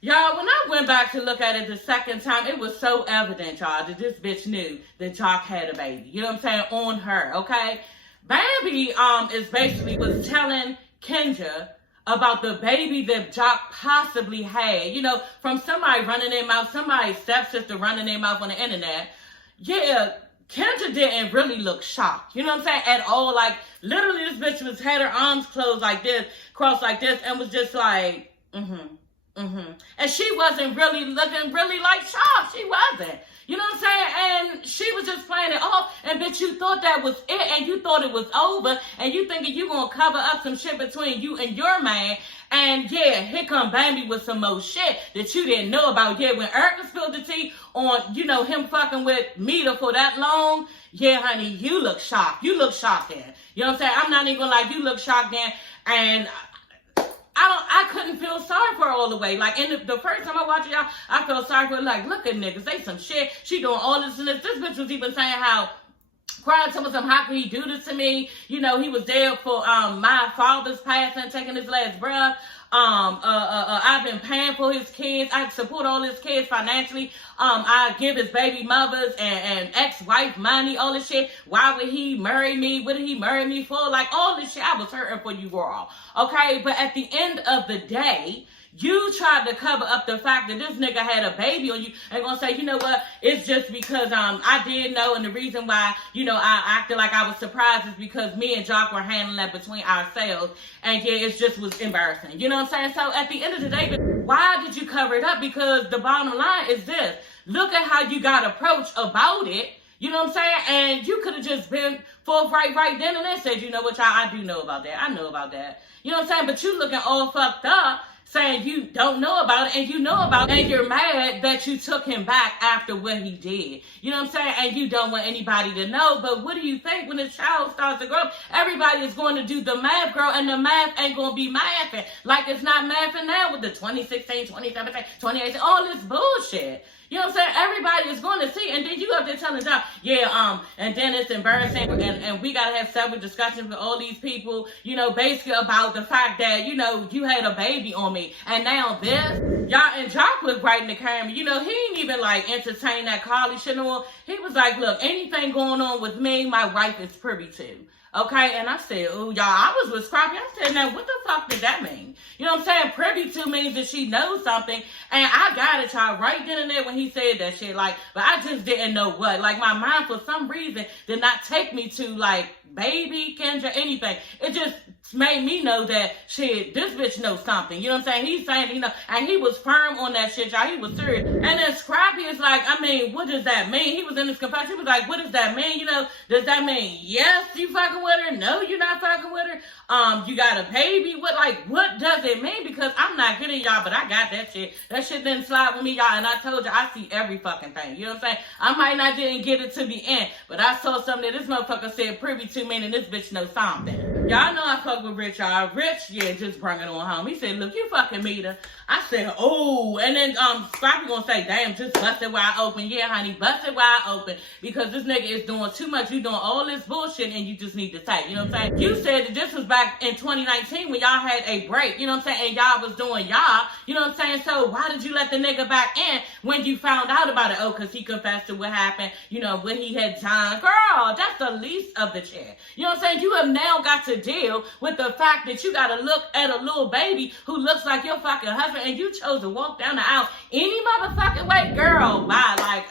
Y'all, when I went back to look at it the second time, it was so evident, y'all, that this bitch knew that Jock had a baby. You know what I'm saying? On her, okay? Baby, is basically was telling Kendra about the baby that Jock possibly had. You know, from somebody running their mouth, somebody's stepsister running their mouth on the internet. Yeah, Kendra didn't really look shocked. You know what I'm saying? At all. Like, literally, this bitch had her arms closed like this, crossed like this, and was just like, And she wasn't really looking really like shocked. She wasn't. You know what I'm saying? And she was just playing it off. And bitch, you thought that was it. And you thought it was over. And you thinking you gonna cover up some shit between you and your man. And yeah, here come Bambi with some more shit that you didn't know about. Yeah, when Erica spilled the tea on, you know, him fucking with Mita for that long. Yeah, honey, you look shocked. You look shocked then. You know what I'm saying? I'm not even gonna lie, you look shocked then. And I couldn't feel sorry for her all the way. Like, in the first time I watched y'all, I felt sorry for her. Like, look at niggas, they some shit. She doing all this and this. This bitch was even saying how, crying to me, how could he do this to me? You know, he was there for my father's passing, taking his last breath. I've been paying for his kids. I support all his kids financially. I give his baby mothers and ex-wife money, all this shit. Why would he marry me? What did he marry me for? Like, all this shit, I was hurting for you all. Okay? But at the end of the day, you tried to cover up the fact that this nigga had a baby on you and gonna say, you know what, it's just because I did know, and the reason why, you know, I acted like I was surprised is because me and Jock were handling that between ourselves, and yeah, it just was embarrassing. You know what I'm saying? So at the end of the day, why did you cover it up? Because the bottom line is this. Look at how you got approached about it. You know what I'm saying? And you could have just been forthright right then and there, said, you know what, y'all, I do know about that. I know about that. You know what I'm saying? But you looking all fucked up, saying you don't know about it, and you know about it, and you're mad that you took him back after what he did. You know what I'm saying? And you don't want anybody to know. But what do you think when a child starts to grow up? Everybody is going to do the math, girl, and the math ain't going to be mathing. Like it's not mathing now with the 2016, 2017, 2018, all this bullshit. You know what I'm saying? Everybody is going to see. And then you up there telling John, yeah, and then it's embarrassing. And we got to have several discussions with all these people, you know, basically about the fact that, you know, you had a baby on me. And now this, y'all, and Jock looked right in the camera. You know, he ain't even like entertain that Carly shit no more. He was like, look, anything going on with me, my wife is privy to. Okay, and I said, oh, y'all, I was with Scrappy. I said, now, what the fuck did that mean? You know what I'm saying? Privy to means that she knows something. And I got it, y'all, right then and there when he said that shit. Like, but I just didn't know what. Like, my mind, for some reason, did not take me to, like, baby, Kendra, anything. It just made me know that, shit, this bitch knows something. You know what I'm saying? He's saying, you know, and he was firm on that shit, y'all. He was serious. And then Scrappy is like, I mean, what does that mean? He was in his confession. He was like, what does that mean? You know, does that mean, yes, you fucking with her? No, you're not fucking with her? You got a baby? What does it mean? Because I'm not getting y'all, but I got that shit. That shit didn't slide with me, y'all. And I told you, I see every fucking thing. You know what I'm saying? I might not didn't get it to the end, but I saw something that this motherfucker said privy to me, and this bitch knows something. Y'all know I fuck with Rich, y'all. Rich, yeah, just bring it on home. He said, look, you fucking Mita. I said, oh, and then Scrappy gonna say, damn, just busted wide open. Yeah, honey, busted wide open, because this nigga is doing too much. You doing all this bullshit, and you just need to say, you know what I'm saying? You said that this was back in 2019 when y'all had a break, you know what I'm saying? And y'all was doing y'all, you know what I'm saying? So why did you let the nigga back in when you found out about it? Oh, because he confessed to what happened, you know, when he had time. Girl, that's the least of the shit. You know what I'm saying? You have now got to deal with the fact that you got to look at a little baby who looks like your fucking husband, and you chose to walk down the aisle any motherfucking way. Girl, bye. Like,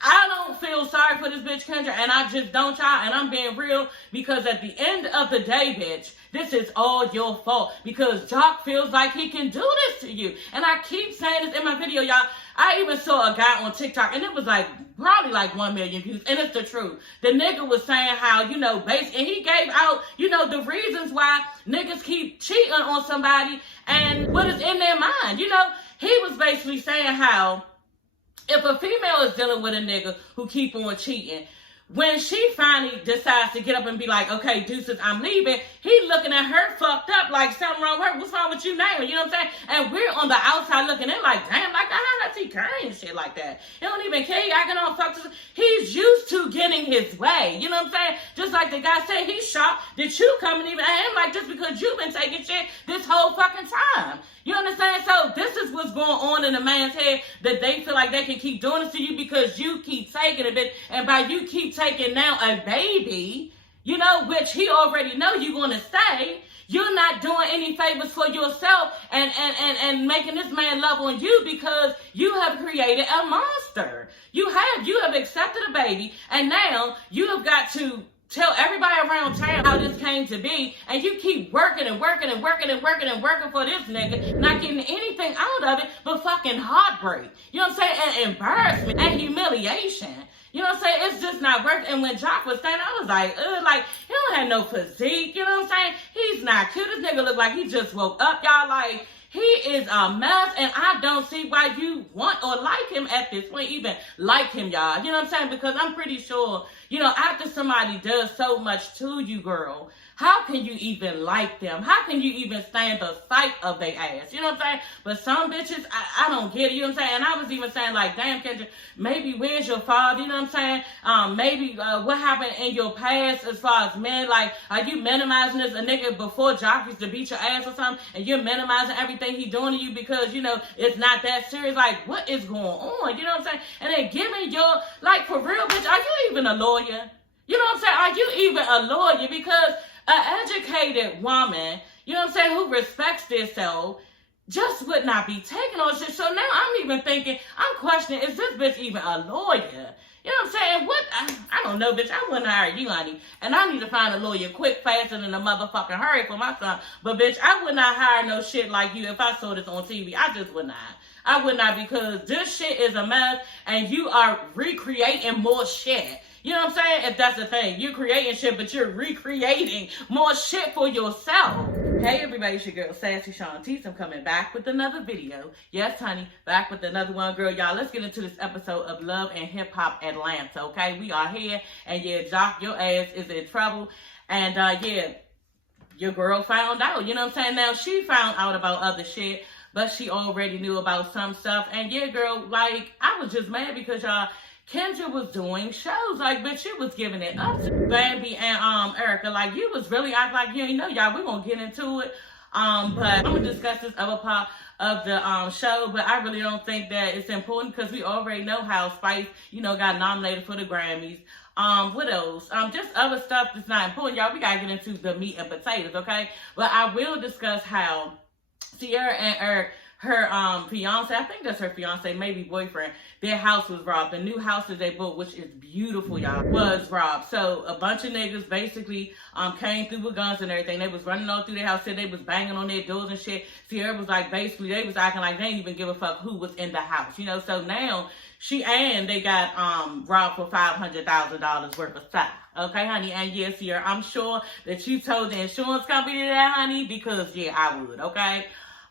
I don't feel sorry for this bitch, Kendra, and I just don't, y'all, and I'm being real, because at the end of the day, bitch, this is all your fault, because Jock feels like he can do this to you. And I keep saying this in my video, y'all. I even saw a guy on TikTok, and it was like, probably like 1 million views, and it's the truth. The nigga was saying how, you know, and he gave out, you know, the reasons why niggas keep cheating on somebody and what is in their mind. You know, he was basically saying how if a female is dealing with a nigga who keep on cheating, when she finally decides to get up and be like, okay, deuces, I'm leaving, he looking at her fucked up like something wrong with her. What's wrong with you now? You know what I'm saying? And we're on the outside looking in like, damn, like, how does he carrying shit like that? He don't even care. I can all fuck. He's used to getting his way. You know what I'm saying? Just like the guy said, he's shocked that you coming even at him like just because you've been taking shit this whole fucking time. You understand? So this is what's going on in a man's head, that they feel like they can keep doing this to you because you keep taking a bit. And by you keep taking now a baby, you know, which he already know you're going to stay, you're not doing any favors for yourself and making this man love on you, because you have created a monster. You have accepted a baby, and now you have got to tell everybody around town how this came to be, and you keep working and working and working and working and working for this nigga, not getting anything out of it but fucking heartbreak. You know what I'm saying? And embarrassment and humiliation. You know what I'm saying? It's just not working. And when Jock was saying, I was like, like, he don't have no physique. You know what I'm saying? He's not cute. This nigga look like he just woke up, y'all. Like, he is a mess, and I don't see why you want or like him at this point, even like him, y'all. You know what I'm saying? Because I'm pretty sure, you know, after somebody does so much to you, girl, how can you even like them? How can you even stand the sight of their ass? You know what I'm saying? But some bitches, I don't get it. You know what I'm saying? And I was even saying, like, damn, Kendra, maybe where's your father? You know what I'm saying? Maybe what happened in your past as far as men? Like, are you minimizing this? A nigga before Jock used to beat your ass or something, and you're minimizing everything he doing to you because, you know, it's not that serious. Like, what is going on? You know what I'm saying? And then give me your, like, for real, bitch, are you even a lawyer? You know what I'm saying? Are you even a lawyer? Because an educated woman, you know what I'm saying, who respects themselves, just would not be taking on shit. So now I'm even thinking, I'm questioning, is this bitch even a lawyer? You know what I'm saying? What? I don't know, bitch. I wouldn't hire you, honey. And I need to find a lawyer quick, faster than a motherfucking hurry for my son. But, bitch, I would not hire no shit like you if I saw this on TV. I just would not. I would not, because this shit is a mess, and you are recreating more shit. You know what I'm saying? If that's the thing. You're creating shit, but you're recreating more shit for yourself. Hey everybody, it's your girl Sassy Shantice. I'm coming back with another video. Yes, honey, back with another one, girl. Y'all, let's get into this episode of Love and Hip Hop Atlanta, okay? We are here, and yeah, Jock, your ass is in trouble. And yeah, your girl found out, you know what I'm saying? Now, she found out about other shit, but she already knew about some stuff. And yeah, girl, like, I was just mad because y'all, Kendra was doing shows, like, bitch, she was giving it up to Bambi and Erica. Like, you was really acting like you ain't know, y'all. We're gonna get into it. But I'm gonna discuss this other part of the show, but I really don't think that it's important because we already know how Spice, you know, got nominated for the Grammys. What else? Just other stuff that's not important, y'all. We gotta get into the meat and potatoes, okay? But I will discuss how Sierra and Eric, her fiance, I think that's her fiance, maybe boyfriend, their house was robbed. The new house that they bought, which is beautiful, y'all, was robbed. So a bunch of niggas basically came through with guns and everything. They was running all through their house, said they was banging on their doors and shit. Sierra was like, basically, they was acting like they didn't even give a fuck who was in the house, you know? So now they got robbed for $500,000 worth of stuff. Okay, honey? And yes, Sierra, I'm sure that you told the insurance company that, honey, because yeah, I would, okay?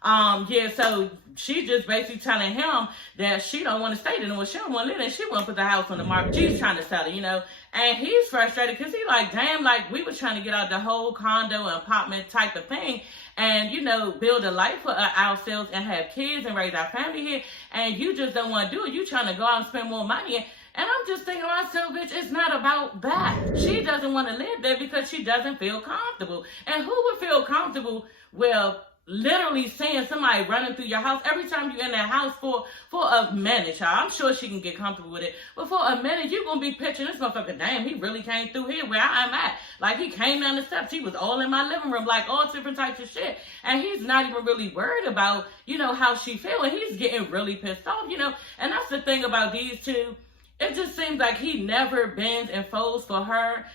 Yeah, so she just basically telling him that she don't want to stay there no more. She don't want to live there. She want to put the house on the market. She's trying to sell it, you know. And he's frustrated because he like, damn, like, we were trying to get out the whole condo and apartment type of thing and, you know, build a life for ourselves and have kids and raise our family here. And you just don't want to do it. You trying to go out and spend more money. And I'm just thinking to myself, bitch, it's not about that. She doesn't want to live there because she doesn't feel comfortable. And who would feel comfortable? Well, literally seeing somebody running through your house every time you're in that house for a minute, y'all. I'm sure she can get comfortable with it, but for a minute you're gonna be picturing this motherfucker, damn, he really came through here where I'm at. Like, he came down the steps, he was all in my living room, like all different types of shit, and he's not even really worried about, you know, how she feeling. He's getting really pissed off, you know. And that's the thing about these two, it just seems like he never bends and folds for her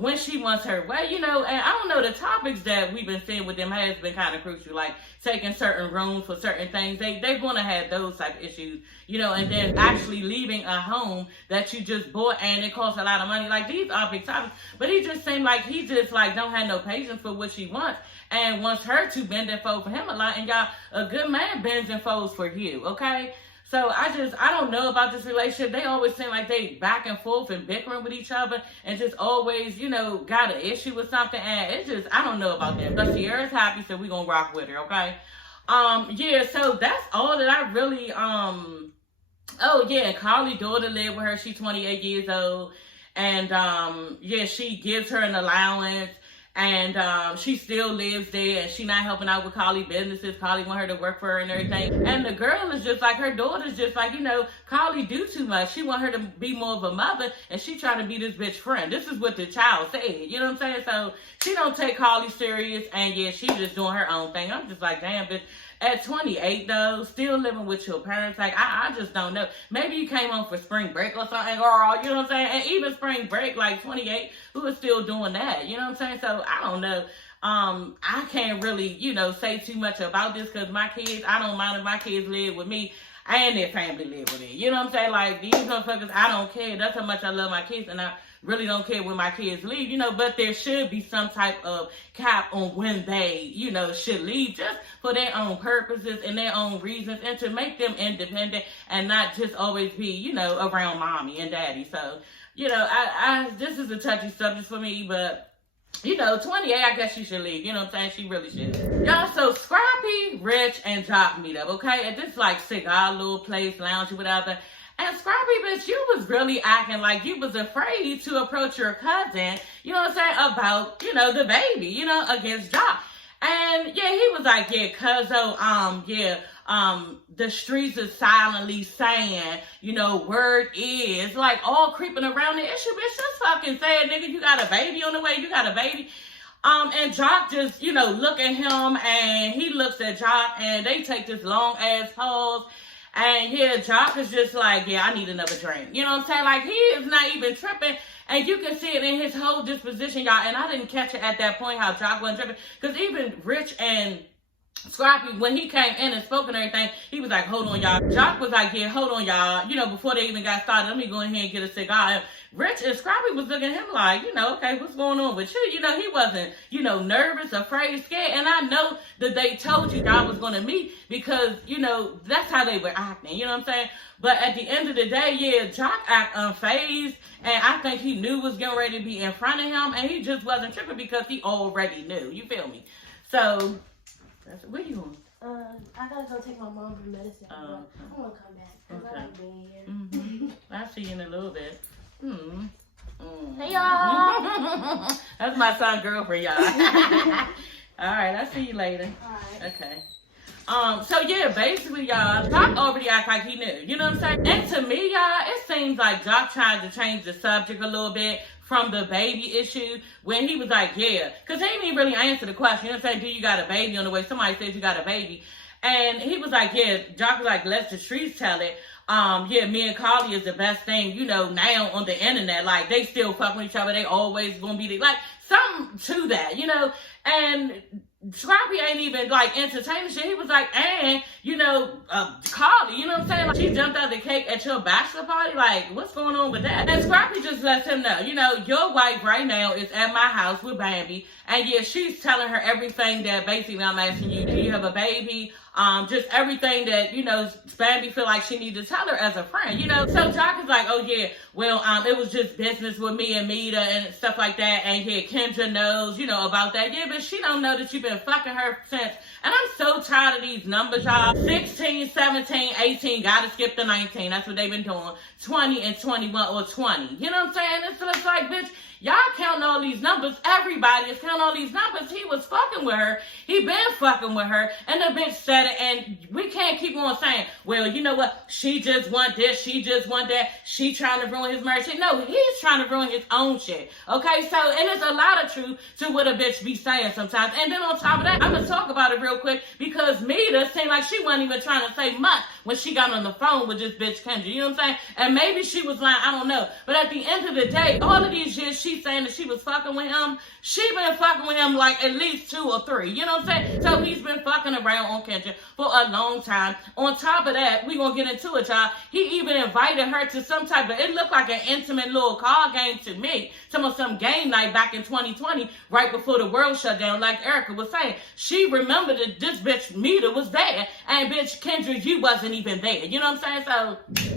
when she wants her way, you know. And I don't know, the topics that we've been seeing with them has been kind of crucial, like taking certain rooms for certain things. They're going to have those type of issues, you know, and then actually leaving a home that you just bought and it costs a lot of money. Like, these are big topics, but he just seemed like he just like don't have no patience for what she wants and wants her to bend and fold for him a lot. And y'all, a good man bends and folds for you, okay? So I don't know about this relationship. They always seem like they back and forth and bickering with each other and just always, you know, got an issue with something. And it's just, I don't know about that. But Sierra's happy, so we're going to rock with her, okay? Yeah, so that's all that I really, oh yeah, Carly's daughter lived with her. She's 28 years old. And, yeah, she gives her an allowance. And she still lives there, and she not helping out with Carly businesses. Carly want her to work for her and everything. And the girl is just like, her daughter's just like, Carly do too much. She want her to be more of a mother, and she trying to be this bitch friend. This is what the child said. You know what I'm saying? So she don't take Carly serious, and yeah, she just doing her own thing. I'm just like, damn, bitch. At 28, though, still living with your parents, like, I just don't know. Maybe you came home for spring break or something, girl, you know what I'm saying? And even spring break, like, 28, who is still doing that? You know what I'm saying? So, I don't know. I can't really, say too much about this because my kids, I don't mind if my kids live with me and their family live with me. You know what I'm saying? Like, these motherfuckers, I don't care. That's how much I love my kids, and I really don't care when my kids leave, but there should be some type of cap on when they, should leave, just for their own purposes and their own reasons, and to make them independent and not just always be, around mommy and daddy. So, this is a touchy subject for me, but 28, I guess she should leave. You know what I'm saying? She really should. Y'all, so Scrappy, Rich, and Jock meet up, okay? At this, cigar little place, lounge, or whatever. And Scrappy, bitch, you was really acting like you was afraid to approach your cousin, you know what I'm saying, about, the baby, against Jock. And, yeah, he was like, yeah, cuzzo, the streets is silently saying, word is, like, all creeping around the issue, bitch, just fucking say it, nigga, you got a baby on the way, you got a baby. And Jock just, look at him, and he looks at Jock, and they take this long-ass pause. And yeah, Jock is just like, yeah, I need another drink. You know what I'm saying? Like, he is not even tripping. And you can see it in his whole disposition, y'all. And I didn't catch it at that point, how Jock wasn't tripping. Because even Rich and Scrappy, when he came in and spoke and everything, he was like, hold on, y'all. Jock was like, yeah, hold on, y'all. Before they even got started, let me go in here and get a cigar. And Rich and Scrappy was looking at him like, okay, what's going on with you? He wasn't, nervous, afraid, scared. And I know that they told you y'all was going to meet because, that's how they were acting. You know what I'm saying? But at the end of the day, yeah, Jock act unfazed. And I think he knew was getting ready to be in front of him. And he just wasn't tripping because he already knew. You feel me? So, where you going? I gotta go take my mom for medicine. But I want to come back because I like being here. Mm-hmm. I'll see you in a little bit. Hey, y'all. That's my son girlfriend, y'all. All right, I'll see you later. All right. Okay. So yeah, basically, y'all, Jock already act like he knew. You know what I'm saying? And to me, y'all, it seems like Jock tried to change the subject a little bit from the baby issue when he was like, yeah. Because he didn't even really answer the question. You know what I'm saying? Do you got a baby on the way? Somebody said you got a baby. And he was like, yeah. Jock was like, let the streets tell it. Yeah, me and Carly is the best thing, now on the internet. Like, they still fuck with each other. They always gonna be like, something to that, And Scrappy ain't even entertaining shit. He was like, and Carly, you know what I'm saying? Like, she jumped out the cake at your bachelor party. Like, what's going on with that? And Scrappy just lets him know, your wife right now is at my house with Bambi, and yeah, she's telling her everything that basically I'm asking you. Do you have a baby? Just everything that, Bambi feel like she needs to tell her as a friend, So Jock is like, oh yeah, well, it was just business with me and Mita and stuff like that. And yeah, Kendra knows, about that. Yeah, but she don't know that you've been fucking her since. And I'm so tired of these numbers, y'all. 16, 17, 18, gotta skip the 19. That's what they've been doing. 20 and 21 or 20. You know what I'm saying? It's just like, bitch, y'all counting all these numbers. Everybody is counting all these numbers. He was fucking with her. He been fucking with her. And the bitch said it. And we can't keep on saying, well, you know what? She just want this. She just want that. She trying to ruin his marriage. No, he's trying to ruin his own shit. Okay? So, and there's a lot of truth to what a bitch be saying sometimes. And then on top of that, I'm going to talk about it real quick because Mita seemed like she wasn't even trying to say much when she got on the phone with this bitch Kendra. You know what I'm saying? And maybe she was lying. I don't know. But at the end of the day, all of these years she's saying that she was fucking with him. She been fucking with him like at least 2 or 3. You know what I'm saying? So he's been fucking around on Kendra for a long time. On top of that, we gonna get into it, y'all. He even invited her to some type of, it looked like an intimate little card game to me. Some game night back in 2020, right before the world shut down, like Erica was saying. She remembered that this bitch Mita was there, and bitch Kendra, you wasn't even there. You know what I'm saying?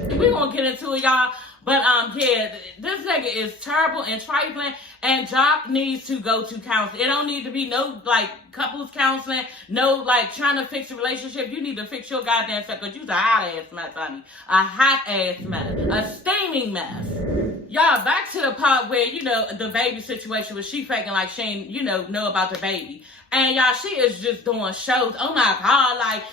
So we gonna get into it, y'all. But yeah, this nigga is terrible and trifling, and Jock needs to go to counseling. It don't need to be no couples counseling, no trying to fix a relationship. You need to fix your goddamn self because you's a hot ass mess, honey. A hot ass mess, a steaming mess. Y'all, back to the part where, the baby situation where she faking like she ain't, know about the baby. And y'all, she is just doing shows. Oh my God, like,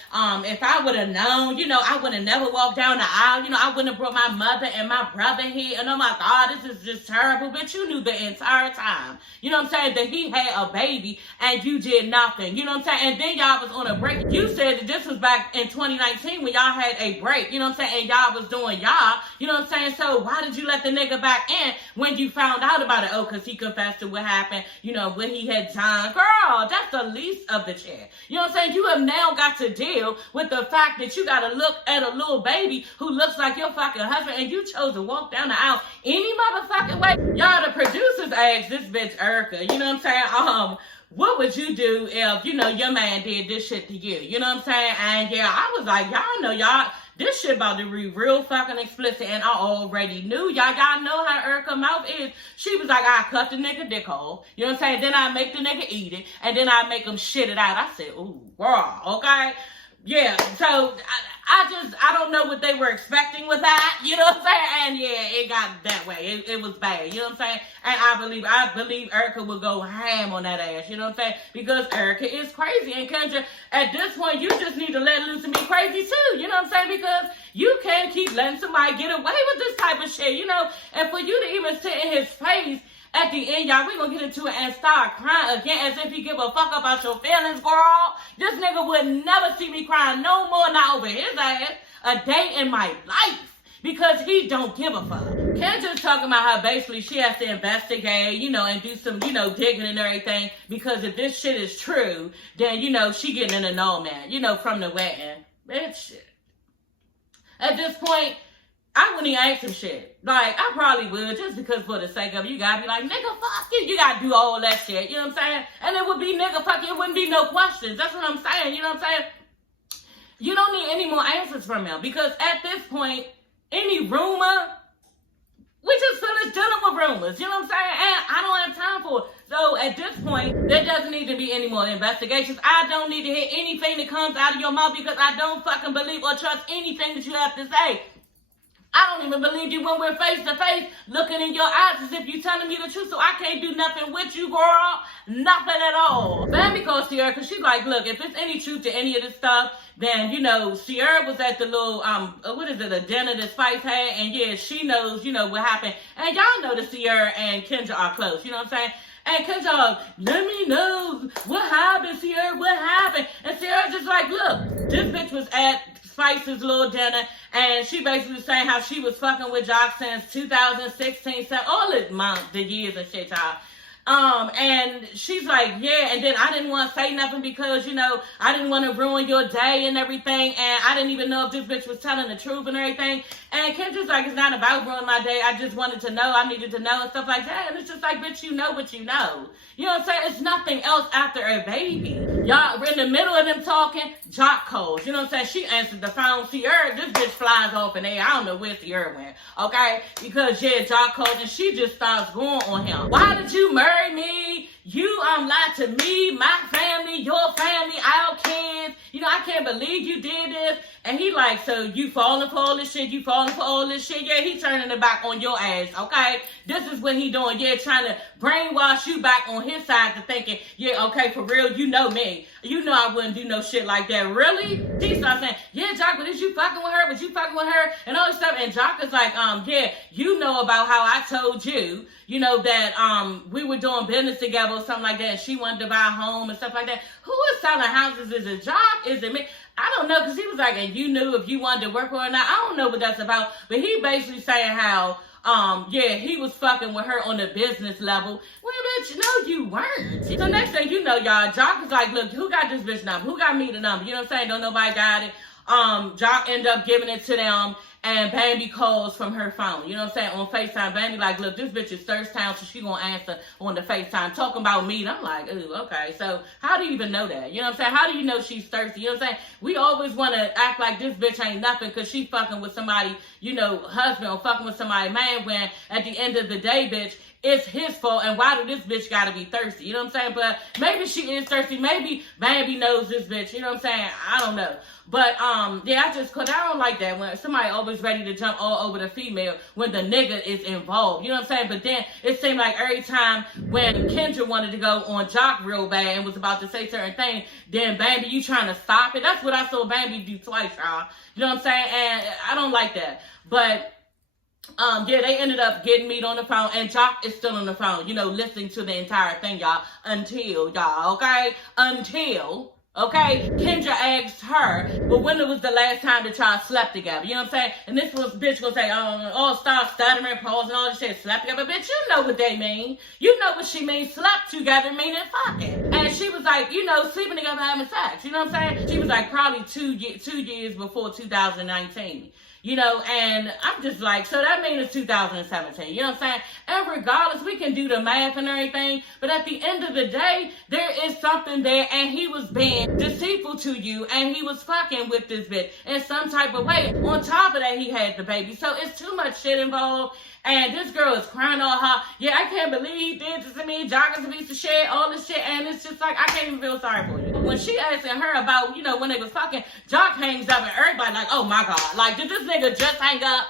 if I would have known, I would have never walked down the aisle. I wouldn't have brought my mother and my brother here. And oh my God, this is just terrible. Bitch, you knew the entire time. You know what I'm saying? That he had a baby and you did nothing. You know what I'm saying? And then y'all was on a break. You said that this was back in 2019 when y'all had a break. You know what I'm saying? And y'all was doing y'all. You know what I'm saying? So why did you let the nigga back in when you found out about it? Oh, because he confessed to what happened, when he had time. Girl, that's the least of the chair. You know what I'm saying? You have now got to deal with the fact that you got to look at a little baby who looks like your fucking husband, and you chose to walk down the aisle any motherfucking way. Y'all, the producers asked this bitch Erica, you know what I'm saying? What would you do if, your man did this shit to you? You know what I'm saying? And yeah, I was like, y'all know, this shit about to be real fucking explicit, and I already knew. Y'all know how Erica mouth is. She was like, I cut the nigga dick hole. You know what I'm saying? Then I make the nigga eat it, and then I make him shit it out. I said, ooh, girl, okay? Yeah, so I don't know what they were expecting with that, you know what I'm saying? And yeah, it got that way. It was bad, you know what I'm saying? And I believe Erica will go ham on that ass, you know what I'm saying? Because Erica is crazy. And Kendra, at this point, you just need to let loose and be crazy too, you know what I'm saying? Because you can't keep letting somebody get away with this type of shit, And for you to even sit in his face at the end, y'all, we gonna get into it and start crying again as if he give a fuck about your feelings, girl. This nigga would never see me crying no more, not over his ass, a day in my life, because he don't give a fuck. Kendra's talking about how basically she has to investigate, and do some, digging and everything, because if this shit is true, then, she getting in a no man, from the wedding. Bitch. At this point, I wouldn't even ask him shit. Like, I probably would, just because for the sake of it, you gotta be like, nigga, fuck you. You gotta do all that shit, you know what I'm saying? And it would be nigga, fuck you. It wouldn't be no questions. That's what I'm saying, you know what I'm saying? You don't need any more answers from him, because at this point, any rumor, we just finished dealing with rumors, you know what I'm saying? And I don't have time for it. So at this point, there doesn't need to be any more investigations. I don't need to hear anything that comes out of your mouth, because I don't fucking believe or trust anything that you have to say. I don't even believe you when we're face to face, looking in your eyes as if you're telling me the truth. So I can't do nothing with you, girl. Nothing at all. Family calls Sierra because she's like, look, if there's any truth to any of this stuff, then, Sierra was at the little, a dinner that Spice had. And yeah, she knows, what happened. And y'all know that Sierra and Kendra are close. You know what I'm saying? And Kendra, let me know what happened, Sierra, what happened? And Sierra's just like, look, this bitch was at Spice's little dinner, and she basically was saying how she was fucking with Jock since 2016, so all the years and shit, y'all. And she's like, yeah, and then I didn't want to say nothing because, I didn't want to ruin your day and everything, and I didn't even know if this bitch was telling the truth and everything. And Kendra's like, it's not about ruining my day, I just wanted to know, I needed to know and stuff like that. And it's just like, bitch, you know what you know. You know what I'm saying? It's nothing else after a baby. Y'all, we're in the middle of them talking, Jock calls. You know what I'm saying? She answered the phone. Sierra, this bitch flies off in there. I don't know where Sierra went, okay? Because, yeah, Jock calls, and she just starts going on him. Why did you marry me? You lied to me, my family, your family, our kids. I can't believe you did this. And he like, so you falling for all this shit? You falling for all this shit? Yeah, he turning it back on your ass, okay? This is what he doing. Yeah, trying to brainwash you back on his side to thinking, yeah, okay, for real, you know me. You know I wouldn't do no shit like that. Really? He starts saying, yeah, Jock, but is you fucking with her? Was you fucking with her? And all this stuff. And Jock is like, yeah, you know about how I told you, that we were doing business together or something like that, and she wanted to buy a home and stuff like that. Who is selling houses? Is it Jock? Is it me? I don't know, because he was like, and you knew if you wanted to work with her or not. I don't know what that's about. But he basically saying how, yeah, he was fucking with her on the business level. Well, bitch, no, you weren't. So next thing you know, y'all, Jock is like, look, who got this bitch number? Who got me the number? You know what I'm saying? Don't nobody got it. Jock end up giving it to them, and Bambi calls from her phone. You know what I'm saying? On FaceTime, Bambi like, look, this bitch is thirst town, so she gonna answer on the FaceTime, talking about me. And I'm like, ooh, okay. So how do you even know that? You know what I'm saying? How do you know she's thirsty? You know what I'm saying? We always want to act like this bitch ain't nothing because she fucking with somebody, husband, or fucking with somebody, man, when at the end of the day, bitch, it's his fault, and why do this bitch gotta be thirsty? You know what I'm saying? But maybe she is thirsty. Maybe Bambi knows this bitch. You know what I'm saying? I don't know. But yeah, I don't like that when somebody always ready to jump all over the female when the nigga is involved. You know what I'm saying? But then it seemed like every time when Kendra wanted to go on Jock real bad and was about to say certain things, then Bambi, you trying to stop it. That's what I saw Bambi do twice, y'all. You know what I'm saying? And I don't like that. But yeah, they ended up getting Meat on the phone, and Jock is still on the phone, you know, listening to the entire thing, y'all, until Kendra asked her, well, when it was the last time that y'all slept together, you know what I'm saying? And this was bitch gonna say, oh, stop stuttering, pause, and all this shit, slept together. Bitch, you know what they mean. You know what she means, slept together, meaning fucking. And she was like, you know, sleeping together, having sex, you know what I'm saying? She was like, probably 2 years before 2019. You know, and I'm just like, so that means it's 2017. You know what I'm saying? And regardless, we can do the math and everything, but at the end of the day, there is something there, and he was being deceitful to you, and he was fucking with this bitch in some type of way. On top of that, he had the baby. So it's too much shit involved. And this girl is crying on her. Yeah, I can't believe he did this to me. Jock is a piece of shit, all this shit. And it's just like, I can't even feel sorry for you. When she asking her about, you know, when they was fucking, Jock hangs up and everybody like, oh my God. Like, did this nigga just hang up?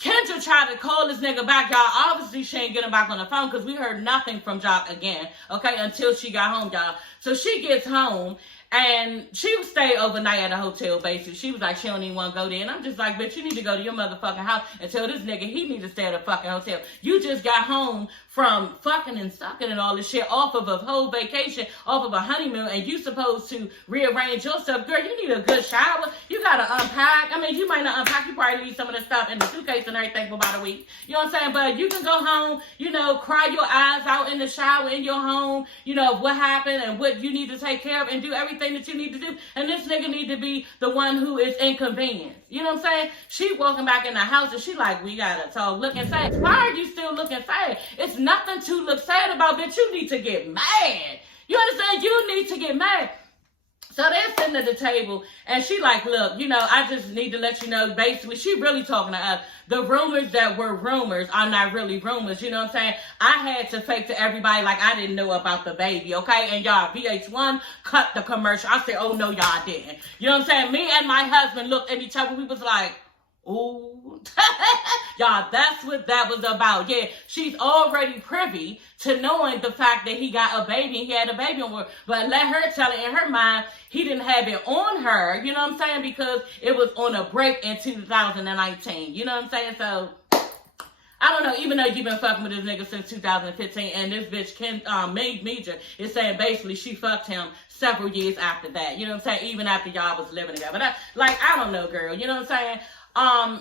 Kendra tried to call this nigga back, y'all. Obviously, she ain't getting back on the phone because we heard nothing from Jock again, okay, until she got home, y'all. So she gets home, and she would stay overnight at a hotel, basically. She was like, she don't even want to go there. And I'm just like, bitch, you need to go to your motherfucking house and tell this nigga he needs to stay at a fucking hotel. You just got home from fucking and sucking and all this shit off of a whole vacation, off of a honeymoon, and you supposed to rearrange your stuff. Girl, you need a good shower. You got to unpack. I mean, you might not unpack. You probably leave some of the stuff in the suitcase and everything for about a week. You know what I'm saying? But you can go home, you know, cry your eyes out in the shower in your home, you know, what happened and what you need to take care of and do everything that you need to do. And this nigga need to be the one who is inconvenienced. You know what I'm saying? She walking back in the house and she like, we gotta talk, looking sad. Why are you still looking sad? It's nothing to look sad about, bitch. You need to get mad. You understand? You need to get mad. So they're sitting at the table, and she like, look, you know, I just need to let you know, basically, she really talking to us. The rumors that were rumors are not really rumors, you know what I'm saying? I had to fake to everybody like I didn't know about the baby, okay? And y'all, VH1 cut the commercial. I said, oh, no, y'all didn't. You know what I'm saying? Me and my husband looked at each other. We was like, ooh. Y'all, that's what that was about. Yeah, she's already privy to knowing the fact that he got a baby. He had a baby on her. But let her tell it in her mind, he didn't have it on her. You know what I'm saying? Because it was on a break in 2019. You know what I'm saying? So, I don't know, even though you've been fucking with this nigga since 2015, and this bitch, Major, is saying basically she fucked him several years after that. You know what I'm saying? Even after y'all was living together. But I don't know, girl. You know what I'm saying?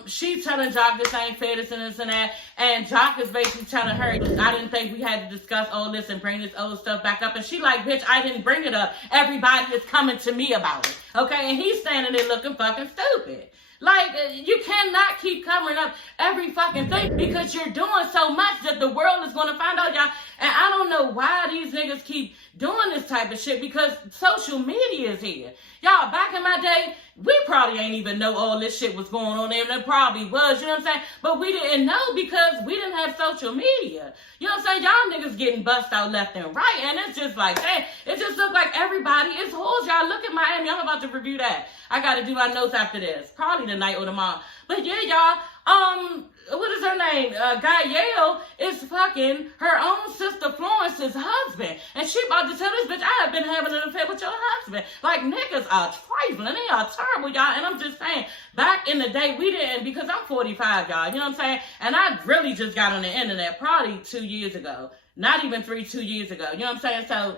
She telling Jock this ain't fair, this and this and that, and Jock is basically telling her, I didn't think we had to discuss all this and bring this old stuff back up, and she like, bitch, I didn't bring it up. Everybody is coming to me about it, okay? And he's standing there looking fucking stupid. Like, you cannot keep covering up every fucking thing because you're doing so much that the world is going to find out, y'all. And I don't know why these niggas keep doing this type of shit because social media is here. Y'all, back in my day, we probably ain't even know all this shit was going on there. And it probably was, you know what I'm saying? But we didn't know because we didn't have social media. You know what I'm saying? Y'all niggas getting bust out left and right. And it's just like that. It just looks like everybody is hoes. Y'all look at Miami. I'm about to review that. I got to do my notes after this. Probably tonight or tomorrow. But yeah, y'all, what is her name? Gaelle is fucking her own sister Florence's husband. And she about to tell this bitch, I have been having an affair with your husband. Like, niggas are trifling. They are terrible, y'all. And I'm just saying, back in the day, we didn't, because I'm 45, y'all. You know what I'm saying? And I really just got on the internet probably 2 years ago. Not even 2 years ago. You know what I'm saying? So,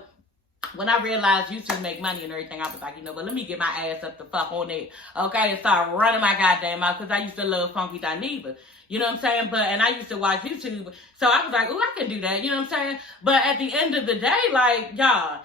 when I realized YouTube make money and everything, I was like, you know what, let me get my ass up the fuck on it, okay, and start running my goddamn mouth, because I used to love Funky Dineva, you know what I'm saying, and I used to watch YouTube, so I was like, oh, I can do that, you know what I'm saying, but at the end of the day, like, y'all,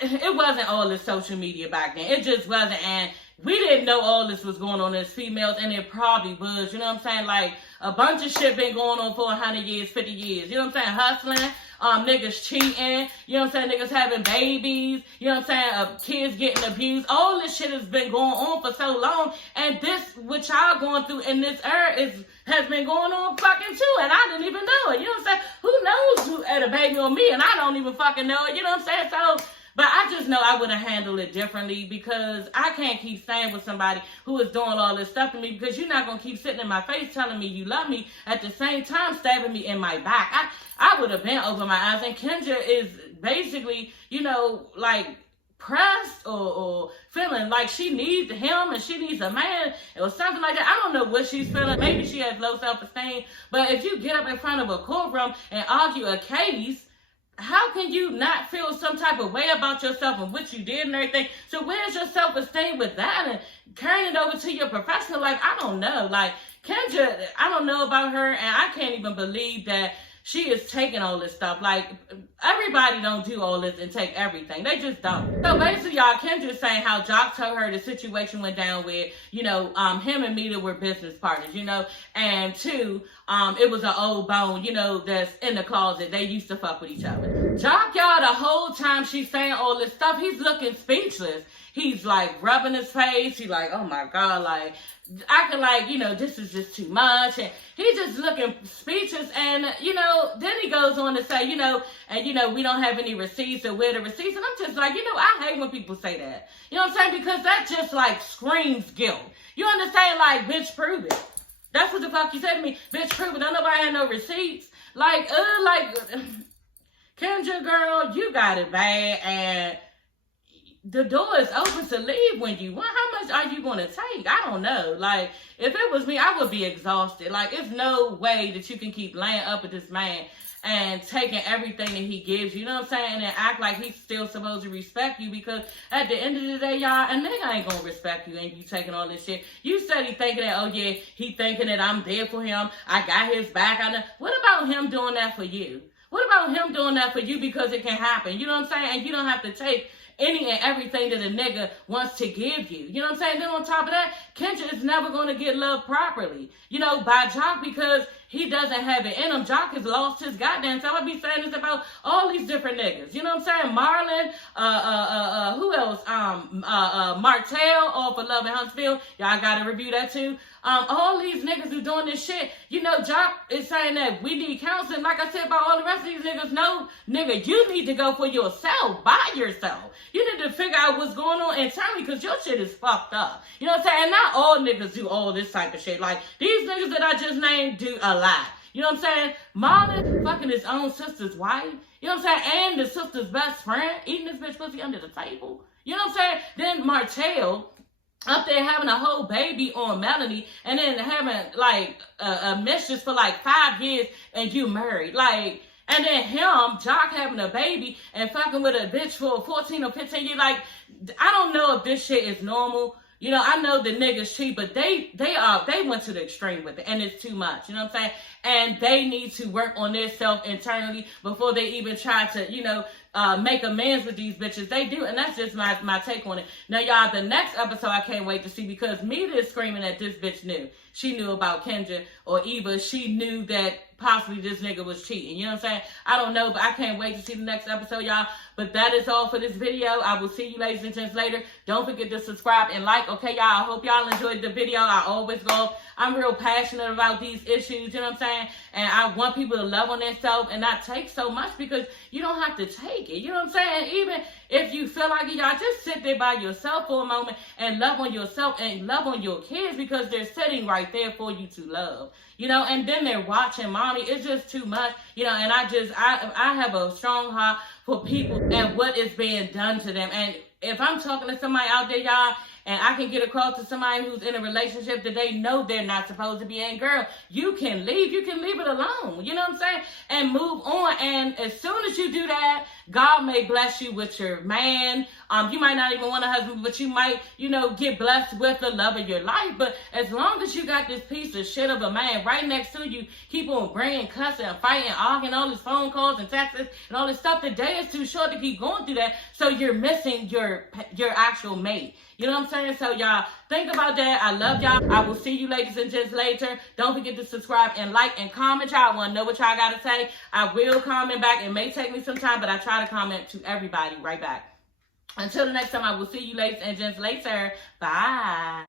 it wasn't all this social media back then, it just wasn't, and we didn't know all this was going on as females, and it probably was, you know what I'm saying, like, a bunch of shit been going on for 100 years, 50 years, you know what I'm saying, hustling, niggas cheating, you know what I'm saying, niggas having babies, you know what I'm saying, kids getting abused, all this shit has been going on for so long, and this, what y'all going through in this era has been going on fucking too, and I didn't even know it, you know what I'm saying, who knows who had a baby on me, and I don't even fucking know it, you know what I'm saying, so, But I just know I would have handled it differently, because I can't keep staying with somebody who is doing all this stuff to me, because you're not going to keep sitting in my face telling me you love me, at the same time stabbing me in my back. I would have been over my eyes. And Kendra is basically, like, pressed or feeling like she needs him and she needs a man or something like that. I don't know what she's feeling. Maybe she has low self-esteem. But if you get up in front of a courtroom and argue a case, how can you not feel some type of way about yourself and what you did and everything? So where's your self-esteem with that? And carrying it over to your professional life, I don't know. Like, Kendra, I don't know about her, and I can't even believe that she is taking all this stuff. Like, everybody don't do all this and take everything. They just don't. So basically, y'all, Kendra's saying how Jock told her the situation went down with, him and Mita were business partners, and two, it was an old bone, that's in the closet. They used to fuck with each other. Jock, y'all, the whole time she's saying all this stuff, he's looking speechless. He's like rubbing his face. He's like, oh my God, like, acting like, this is just too much. And he's just looking speechless. And, then he goes on to say, and, we don't have any receipts or where the receipts. And I'm just like, I hate when people say that. You know what I'm saying? Because that just, like, screams guilt. You understand? Like, bitch, prove it. That's what the fuck you said to me. Bitch, prove it. Don't nobody have no receipts. Like, Kendra, girl, you got it bad. And the door is open to leave when you want. How much are you going to take? I don't know. Like, if it was me, I would be exhausted. Like, it's no way that you can keep laying up with this man and taking everything that he gives you. You know what I'm saying? And act like he's still supposed to respect you, because at the end of the day, y'all, a nigga ain't going to respect you and you taking all this shit. You said he thinking that, oh yeah, he thinking that I'm there for him. I got his back. What about him doing that for you? What about him doing that for you because it can happen? You know what I'm saying? And you don't have to take any and everything that a nigga wants to give you. You know what I'm saying? Then on top of that, Kendra is never going to get loved properly, by Jock, because he doesn't have it in him. Jock has lost his goddamn self. I be saying this about all these different niggas. You know what I'm saying? Marlon, who else? Martell, all for Love in Huntsville. Y'all got to review that too. All these niggas who doing this shit, Jock is saying that we need counseling. Like I said about all the rest of these niggas, no, nigga, you need to go for yourself, by yourself. You need to figure out what's going on internally, because your shit is fucked up. You know what I'm saying? And not all niggas do all this type of shit. Like, these niggas that I just named do a lot. You know what I'm saying? Marlon fucking his own sister's wife. You know what I'm saying? And the sister's best friend, eating this bitch pussy under the table. You know what I'm saying? Then Martell up there having a whole baby on Melanie, and then having like a mistress for like 5 years, and you married. Like, and then him, Jock, having a baby and fucking with a bitch for 14 or 15 years. Like, I don't know if this shit is normal. I know the niggas cheat, but they went to the extreme with it, and it's too much. You know what I'm saying? And they need to work on their self internally before they even try to, make amends with these bitches. They do, and that's just my take on it. Now, y'all, the next episode I can't wait to see, because Mita is screaming that this bitch knew. She knew about Kendra or Eva. She knew that possibly this nigga was cheating. You know what I'm saying? I don't know, but I can't wait to see the next episode, y'all. But that is all for this video. I will see you ladies and gents later. Don't forget to subscribe and like. Okay, y'all? I hope y'all enjoyed the video. I always go. I'm real passionate about these issues. You know what I'm saying? And I want people to love on themselves and not take so much, because you don't have to take it. You know what I'm saying? Even if you feel like it, y'all, just sit there by yourself for a moment and love on yourself and love on your kids, because they're sitting right there for you to love. And then they're watching mommy. It's just too much. And I have a strong heart for people and what is being done to them. And if I'm talking to somebody out there, y'all, and I can get across to somebody who's in a relationship that they know they're not supposed to be in, girl, you can leave. You can leave it alone. You know what I'm saying? And move on. And as soon as you do that, God may bless you with your man. You might not even want a husband, but you might, get blessed with the love of your life. But as long as you got this piece of shit of a man right next to you, keep on bringing, cussing, and fighting, arguing, all these phone calls and texts and all this stuff, the day is too short to keep going through that. So you're missing your actual mate. You know what I'm saying? So y'all, think about that. I love y'all. I will see you ladies and gents later. Don't forget to subscribe and like and comment. Y'all want to know what y'all got to say? I will comment back. It may take me some time, but I try to comment to everybody right back. Until the next time, I will see you ladies and gents later. Bye.